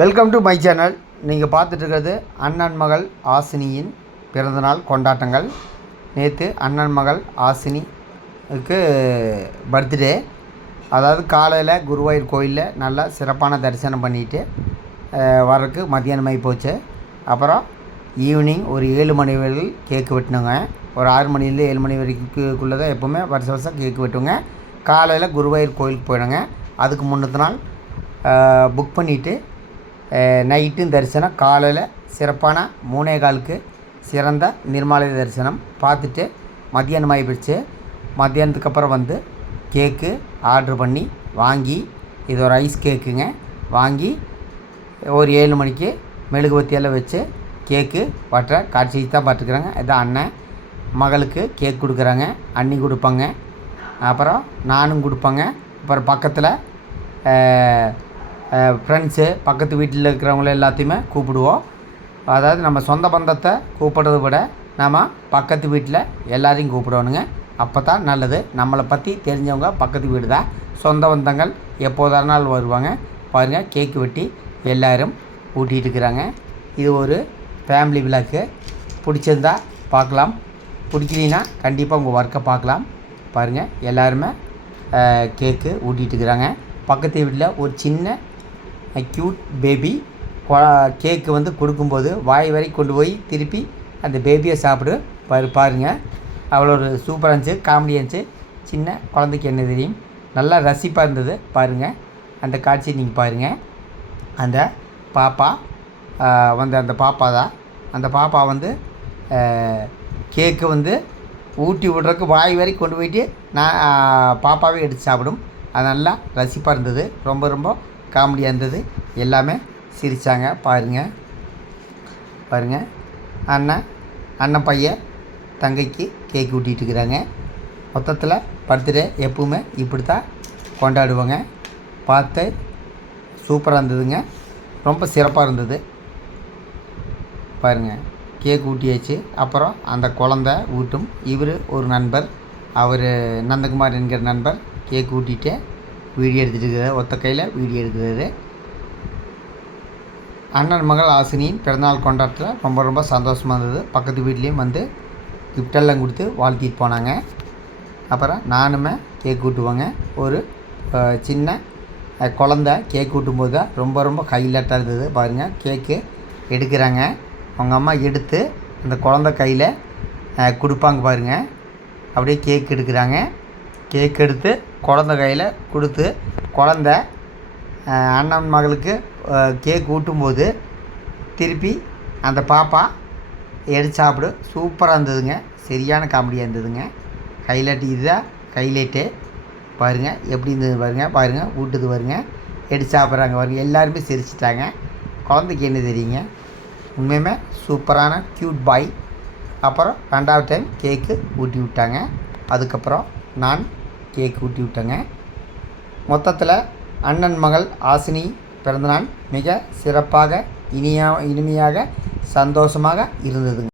Welcome to my channel. நீங்கள் பார்த்துட்ருக்கிறது அண்ணன் மகள் ஆசினியின் பிறந்தநாள் கொண்டாட்டங்கள். நேற்று அண்ணன் மகள் ஆசினிக்கு பர்த்டே. அதாவது காலையில் குருவாயூர் கோயிலில் நல்லா சிறப்பான தரிசனம் பண்ணிவிட்டு வரக்கு மத்தியானமாகி போச்சு. அப்புறம் ஈவினிங் ஒரு 7 மணி வரையில் கேக்கு வெட்டினோங்க. ஒரு 6 மணிலேருந்து 7 மணி வரைக்குள்ளே தான் எப்போவுமே வருஷம் கேக்கு வெட்டுங்க. காலையில் குருவாயூர் கோயிலுக்கு போயிடுங்க. அதுக்கு முன்னத்த நாள் புக் பண்ணிவிட்டு நைட்டும் தரிசனம். காலையில் சிறப்பான 3:15க்கு சிறந்த நிர்மாலய தரிசனம் பார்த்துட்டு மத்தியானம் ஆகிடுச்சு. மத்தியானத்துக்கு அப்புறம் வந்து கேக்கு ஆர்ட்ரு பண்ணி வாங்கி, இது ஒரு ஐஸ் கேக்குங்க, வாங்கி ஒரு 7 மணிக்கு மெழுகுவத்தியெல்லாம் வச்சு கேக்கு வட்டுற காட்சி தான் பார்த்துக்குறாங்க. இதான் அண்ணன் மகளுக்கு கேக் கொடுக்குறாங்க. அண்ணி கொடுப்பாங்க, அப்புறம் நானும் கொடுப்பாங்க. அப்புறம் பக்கத்தில் ஃப்ரெண்ட்ஸு, பக்கத்து வீட்டில் இருக்கிறவங்கள எல்லாத்தையுமே கூப்பிடுவோம். அதாவது நம்ம சொந்த பந்தத்தை கூப்பிட்றத விட நம்ம பக்கத்து வீட்டில் எல்லாரையும் கூப்பிடணுங்க. அப்போ தான் நல்லது. நம்மளை பற்றி தெரிஞ்சவங்க பக்கத்து வீடு தான். சொந்த பந்தங்கள் எப்போதானாலும் வருவாங்க. பாருங்கள், கேக்கு வெட்டி எல்லோரும் ஊட்டிகிட்டு இருக்கிறாங்க. இது ஒரு ஃபேமிலி விழாக்கு. பிடிச்சிருந்தா பார்க்கலாம், பிடிக்கலின்னா கண்டிப்பாக உங்கள் ஒர்க்கை பார்க்கலாம். பாருங்கள், எல்லாருமே கேக்கு ஊட்டிகிட்டு இருக்கிறாங்க. பக்கத்து வீட்டில் ஒரு சின்ன க்யூட் பேபி கேக்கு வந்து கொடுக்கும்போது வாய் வரை கொண்டு போய் திருப்பி அந்த பேபியை சாப்பிடு பாருங்கள். அவ்வளோ ஒரு சூப்பராக இருந்துச்சு, காமெடியாக இருந்துச்சு. சின்ன குழந்தைக்கு என்ன தெரியும், நல்லா ரசிப்பாக இருந்தது. பாருங்கள், அந்த காட்சி நீங்கள் பாருங்கள். அந்த பாப்பா வந்து அந்த பாப்பா தான். அந்த பாப்பா வந்து கேக்கு வந்து ஊட்டி விட்றதுக்கு வாய் வரை கொண்டு போயிட்டு நான் பாப்பாவே எடுத்து சாப்பிடும். அது நல்லா ரசிப்பாக இருந்தது. ரொம்ப ரொம்ப காமெடியாக இருந்தது. எல்லாமே சிரித்தாங்க. பாருங்கள், அண்ணன் பையன் தங்கைக்கு கேக் ஊட்டிகிட்டு இருக்கிறாங்க. மொத்தத்தில் பர்த்டே எப்பவுமே இப்படி தான் கொண்டாடுவாங்க. பார்த்து சூப்பராக இருந்ததுங்க, ரொம்ப சிறப்பாக இருந்தது. பாருங்கள், கேக் ஊட்டியாச்சு. அப்புறம் அந்த குழந்த ஊட்டும். இவர் ஒரு நண்பர், அவர் நந்தகுமார் என்கிற நண்பர் கேக் ஊட்டிட்டு வீடியோ எடுத்துகிட்டு இருக்கிறார். ஒத்த கையில் வீடியோ எடுக்கிறாரு. அண்ணன் மகள் ஆசினியின் பிறந்தநாள் கொண்டாட்டத்தில் ரொம்ப ரொம்ப சந்தோஷமாக இருந்தது. பக்கத்து வீட்லேயும் வந்து கிஃப்டெல்லாம் கொடுத்து வாழ்த்திட்டு போனாங்க. அப்புறம் நானுமே கேக் ஊட்டுவாங்க. ஒரு சின்ன குழந்த கேக் ஊட்டும்போது தான் ரொம்ப ரொம்ப ஹைலைட்டாக இருந்தது. பாருங்கள், கேக்கு எடுக்கிறாங்க. அவங்க அம்மா எடுத்து அந்த குழந்த கையில் கொடுப்பாங்க. பாருங்கள், அப்படியே கேக் எடுக்கிறாங்க. கேக் எடுத்து குழந்த கையில் கொடுத்து, குழந்த அண்ணன் மகளுக்கு கேக் ஊட்டும்போது திருப்பி அந்த பாப்பா எடுத்து சாப்பிடு. சூப்பராக இருந்ததுங்க, சரியான காமெடியாக இருந்ததுங்க. ஹைலைட் இதுதான் ஹைலைட்டு. பாருங்கள் எப்படி இருந்தது பாருங்கள் ஊட்டுது பாருங்கள், எடுத்து சாப்பிட்றாங்க பாருங்கள். எல்லாருமே சிரிச்சிட்டாங்க. குழந்தைக்கு என்ன தெரியுங்க, உண்மையுமே சூப்பரான க்யூட் பாய். அப்புறம் 2வது டைம் கேக்கு ஊட்டி விட்டாங்க. அதுக்கப்புறம் நான் கேக் ஊட்டி விட்டேங்க. மொத்தத்தில் அண்ணன் மகள் ஆசினி பிறந்தநாள் மிக சிறப்பாக இனிமையாக சந்தோஷமாக இருந்ததுங்க.